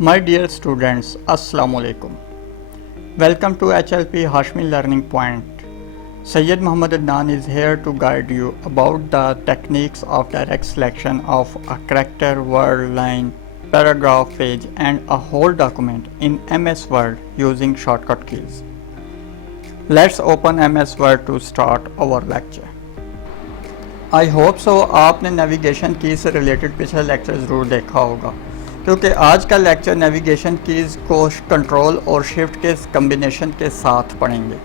My dear students, Assalamu alaikum. Welcome to HLP Hashmi Learning Point. Sayyid Muhammad Adnan is here to guide you about the techniques of direct selection of a character, word, line, paragraph, page and a whole document in MS Word using shortcut keys. Let's open MS Word to start our lecture. I hope so आपने navigation की से related पिछला lecture ज़रूर देखा होगा, क्योंकि आज का लेक्चर नेविगेशन कीज़ को कंट्रोल और शिफ्ट के कम्बिनेशन के साथ पढ़ेंगे।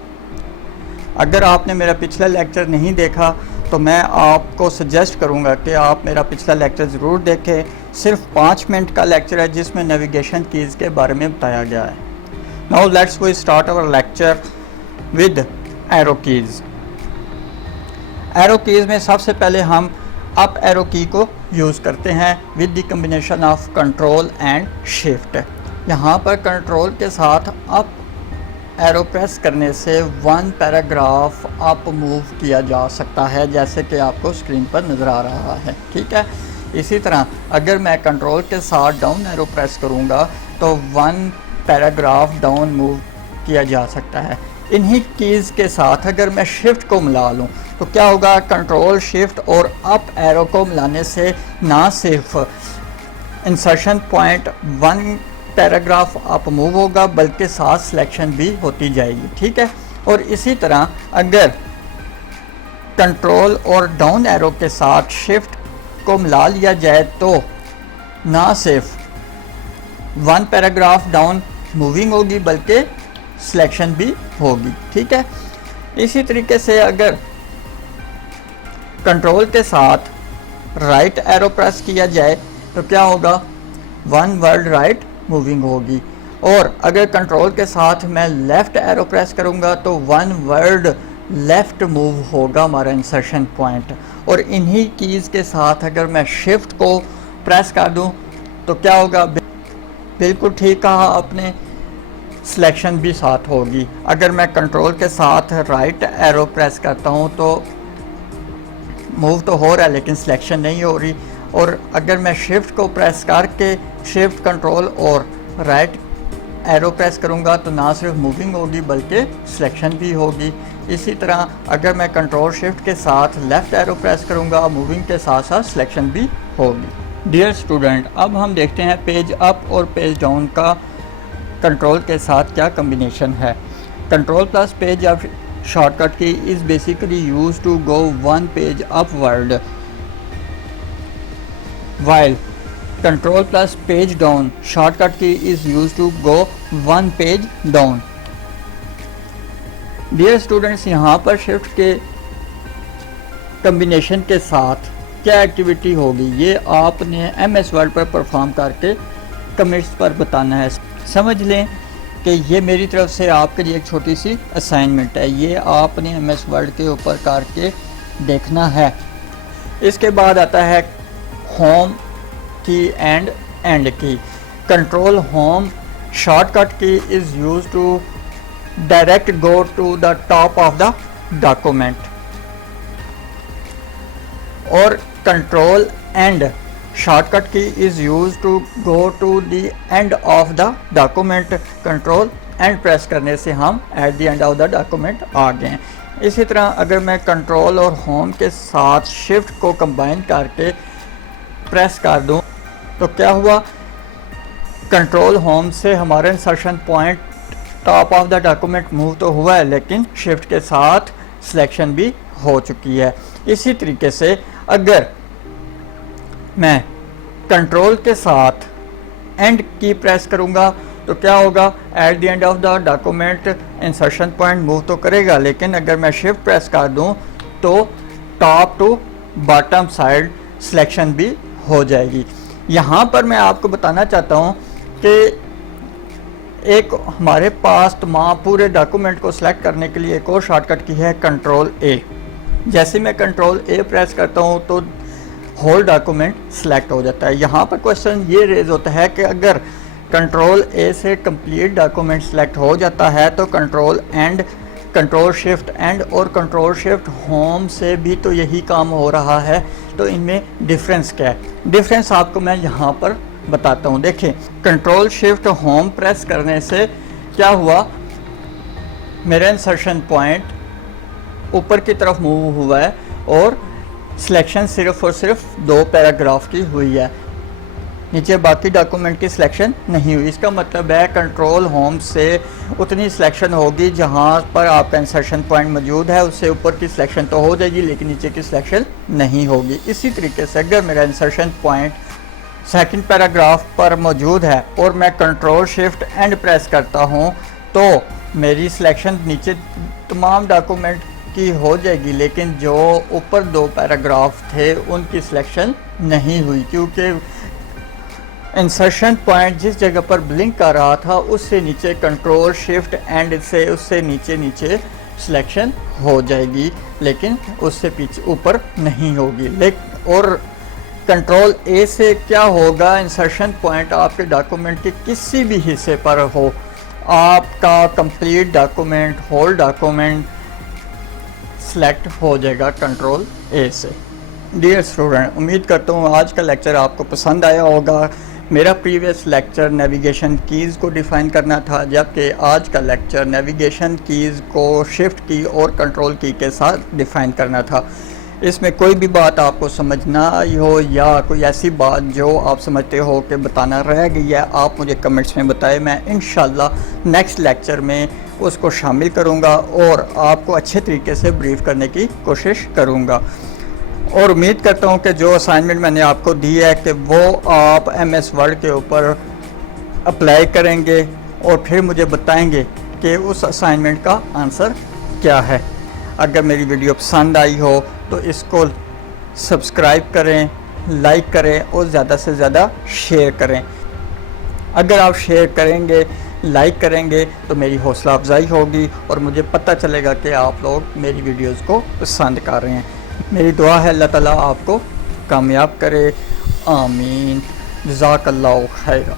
अगर आपने मेरा पिछला लेक्चर नहीं देखा तो मैं आपको सजेस्ट करूंगा कि आप मेरा पिछला लेक्चर ज़रूर देखें। सिर्फ 5 मिनट का लेक्चर है जिसमें नेविगेशन कीज़ के बारे में बताया गया है। Now let's we start our lecture with arrow keys. Arrow keys में सबसे पहले हम अप एरो की को यूज़ करते हैं with the combination of control and shift. यहाँ पर कंट्रोल के साथ अप एरो प्रेस करने से 1 पैराग्राफ अप मूव किया जा सकता है, जैसे कि आपको स्क्रीन पर नज़र आ रहा है। ठीक है, इसी तरह अगर मैं कंट्रोल के साथ डाउन एरो प्रेस करूँगा तो 1 पैराग्राफ डाउन मूव किया जा सकता है। इन्हीं कीज़ के साथ अगर मैं शिफ्ट को मिला लूँ तो क्या होगा, कंट्रोल शिफ्ट और अप एरो को मिलाने से ना सिर्फ insertion point 1 paragraph up move होगा बल्कि साथ सिलेक्शन भी होती जाएगी। ठीक है, और इसी तरह अगर कंट्रोल और डाउन एरो के साथ शिफ्ट को मिला लिया जाए तो ना सिर्फ 1 पैराग्राफ डाउन मूविंग होगी बल्कि सिलेक्शन भी होगी। ठीक है, इसी तरीके से अगर कंट्रोल के साथ राइट एरो प्रेस किया जाए तो क्या होगा, 1 वर्ड राइट मूविंग होगी, और अगर कंट्रोल के साथ मैं लेफ़्ट एरो प्रेस करूंगा तो 1 वर्ड लेफ़्ट मूव होगा हमारा इंसर्शन पॉइंट। और इन्हीं कीज़ के साथ अगर मैं शिफ्ट को प्रेस कर दूं तो क्या होगा, बिल्कुल ठीक कहा आपने, सिलेक्शन भी साथ होगी। अगर मैं कंट्रोल के साथ राइट एरो प्रेस करता हूं तो मूव तो हो रहा है लेकिन सिलेक्शन नहीं हो रही, और अगर मैं शिफ्ट को प्रेस करके शिफ्ट कंट्रोल और राइट एरो प्रेस करूंगा तो ना सिर्फ मूविंग होगी बल्कि सिलेक्शन भी होगी। इसी तरह अगर मैं कंट्रोल शिफ्ट के साथ लेफ़्ट एरो प्रेस करूंगा मूविंग के साथ साथ सिलेक्शन भी होगी। डियर स्टूडेंट, अब हम देखते हैं पेज अप और पेज डाउन का कंट्रोल के साथ क्या कम्बिनेशन है। Control plus page up shortcut key is basically used to go 1 page upward, while control plus page down shortcut key is used to go 1 page down. Dear students, यहाँ पर shift के combination के साथ क्या activity होगी ये आपने MS word पर परफॉर्म करके कमेंट्स पर बताना है। समझ लें कि ये मेरी तरफ से आपके लिए एक छोटी सी असाइनमेंट है, ये आपने MS वर्ड के ऊपर करके देखना है। इसके बाद आता है home key and end key. Control home shortcut key is use to direct go to the top of the document, और control end shortcut key is used to go to the end of the document। Control and press करने से हम at the end of the document आ गए। इसी तरह अगर मैं control और होम के साथ शिफ्ट को कंबाइन करके प्रेस कर दूं तो क्या हुआ, कंट्रोल होम से हमारा insertion point top of the document move तो हुआ है लेकिन शिफ्ट के साथ सिलेक्शन भी हो चुकी है। इसी तरीके से अगर मैं कंट्रोल के साथ एंड की प्रेस करूंगा तो क्या होगा, at the end of the document insertion point move तो करेगा, लेकिन अगर मैं शिफ्ट प्रेस कर दूं तो top to bottom side selection भी हो जाएगी। यहाँ पर मैं आपको बताना चाहता हूँ कि एक हमारे पास तमाम पूरे डॉक्यूमेंट को सिलेक्ट करने के लिए एक और शॉर्टकट की है कंट्रोल ए। जैसे मैं कंट्रोल ए प्रेस करता हूँ तो होल डॉक्यूमेंट सेलेक्ट हो जाता है। यहाँ पर क्वेश्चन ये रेज होता है कि अगर कंट्रोल ए से कंप्लीट डॉक्यूमेंट सेलेक्ट हो जाता है तो control and, control shift and और कंट्रोल शिफ्ट होम से भी तो यही काम हो रहा है, तो इनमें डिफरेंस क्या है। डिफरेंस आपको मैं यहाँ पर बताता हूँ। देखिए, कंट्रोल शिफ्ट होम प्रेस करने से क्या हुआ, मेरा इंसर्शन पॉइंट ऊपर की तरफ मूव हुआ है और सिलेक्शन सिर्फ और सिर्फ 2 पैराग्राफ की हुई है, नीचे बाकी डॉक्यूमेंट की सिलेक्शन नहीं हुई। इसका मतलब है कंट्रोल होम से उतनी सिलेक्शन होगी जहां पर आपका इंसर्शन पॉइंट मौजूद है, उससे ऊपर की सिलेक्शन तो हो जाएगी लेकिन नीचे की सिलेक्शन नहीं होगी। इसी तरीके से अगर मेरा इंसर्शन पॉइंट सेकंड पैराग्राफ पर मौजूद है और मैं कंट्रोल शिफ्ट एंड प्रेस करता हूं तो मेरी सिलेक्शन नीचे तमाम डॉक्यूमेंट की हो जाएगी, लेकिन जो ऊपर 2 पैराग्राफ थे उनकी सिलेक्शन नहीं हुई, क्योंकि इंसर्शन पॉइंट जिस जगह पर ब्लिंक कर रहा था उससे नीचे कंट्रोल शिफ्ट एंड से उससे नीचे सिलेक्शन हो जाएगी, लेकिन उससे पीछे ऊपर नहीं होगी। और कंट्रोल ए से क्या होगा, इंसर्शन पॉइंट आपके डॉक्यूमेंट के किसी भी हिस्से पर हो, आपका complete document whole document select हो जाएगा कंट्रोल ए से। डियर स्टूडेंट, उम्मीद करता हूँ आज का लेक्चर आपको पसंद आया होगा। मेरा प्रीवियस लेक्चर नेविगेशन कीज़ को डिफ़ाइन करना था, जबकि आज का लेक्चर नेविगेशन कीज़ को शिफ्ट की और कंट्रोल की के साथ डिफ़ाइन करना था। इसमें कोई भी बात आपको समझ ना आई हो या कोई ऐसी बात जो आप समझते हो कि बताना रह गई है, आप मुझे कमेंट्स में बताएं। मैं इंशाल्लाह नेक्स्ट लेक्चर में उसको शामिल करूँगा और आपको अच्छे तरीके से ब्रीफ करने की कोशिश करूँगा। और उम्मीद करता हूँ कि जो असाइनमेंट मैंने आपको दी है कि वो आप MS वर्ड के ऊपर अप्लाई करेंगे और फिर मुझे बताएंगे कि उस असाइनमेंट का आंसर क्या है। अगर मेरी वीडियो पसंद आई हो तो इसको सब्सक्राइब करें, लाइक करें और ज़्यादा से ज़्यादा शेयर करें। अगर आप शेयर करेंगे, लाइक करेंगे तो मेरी हौसला अफजाई होगी और मुझे पता चलेगा कि आप लोग मेरी वीडियोज़ को पसंद कर रहे हैं। मेरी दुआ है अल्लाह ताला आपको कामयाब करे। आमीन। जज़ाकल्लाहु खैरा।